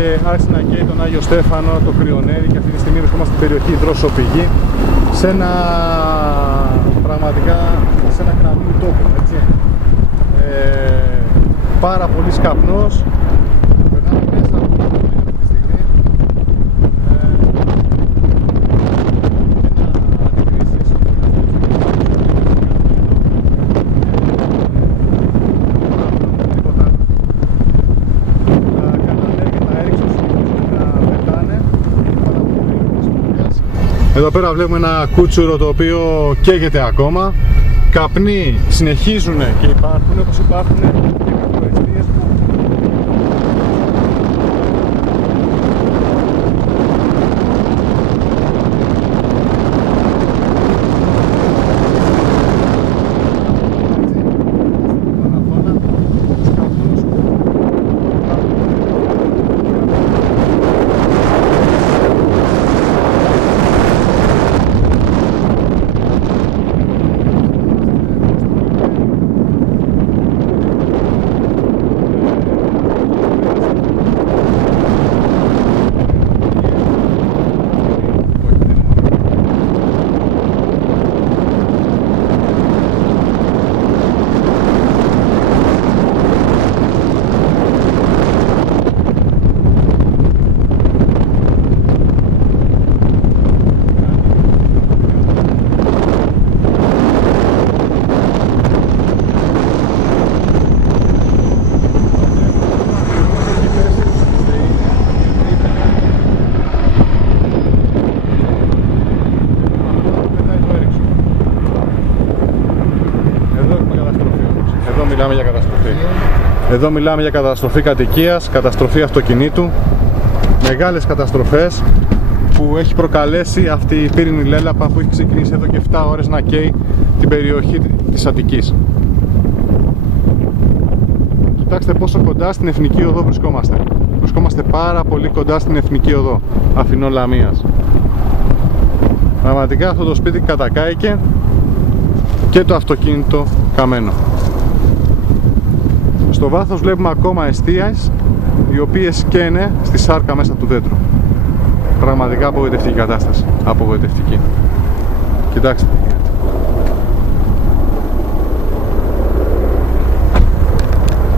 και άρχισε να καίει τον Άγιο Στέφανο, το Κρυονέρι, και αυτή τη στιγμή βρισκόμαστε στην περιοχή Δρόσο-Πηγή, σε ένα πραγματικά σε ένα κρατούμενο τόπο, έτσι. Πάρα πολύ καπνός. Περνάμε μέσα από το αυτή τη στιγμή. Εδώ πέρα βλέπουμε ένα κούτσουρο το οποίο καίγεται ακόμα. Καπνοί συνεχίζουν και υπάρχουν, όπως υπάρχουν και μικροαιστείες που Εδώ μιλάμε για καταστροφή κατοικίας, καταστροφή αυτοκινήτου, μεγάλες καταστροφές που έχει προκαλέσει αυτή η πύρινη λέλαπα που έχει ξεκινήσει εδώ και 7 ώρες να καίει την περιοχή της Αττικής. Κοιτάξτε πόσο κοντά στην Εθνική Οδό βρισκόμαστε. Βρισκόμαστε πάρα πολύ κοντά στην Εθνική Οδό Αθηνών Λαμίας. Πραγματικά αυτό το σπίτι κατακάηκε και το αυτοκίνητο καμένο. Στο βάθος βλέπουμε ακόμα εστίες οι οποίες καίνε στη σάρκα μέσα του δέντρου. Πραγματικά απογοητευτική κατάσταση. Απογοητευτική. Κοιτάξτε.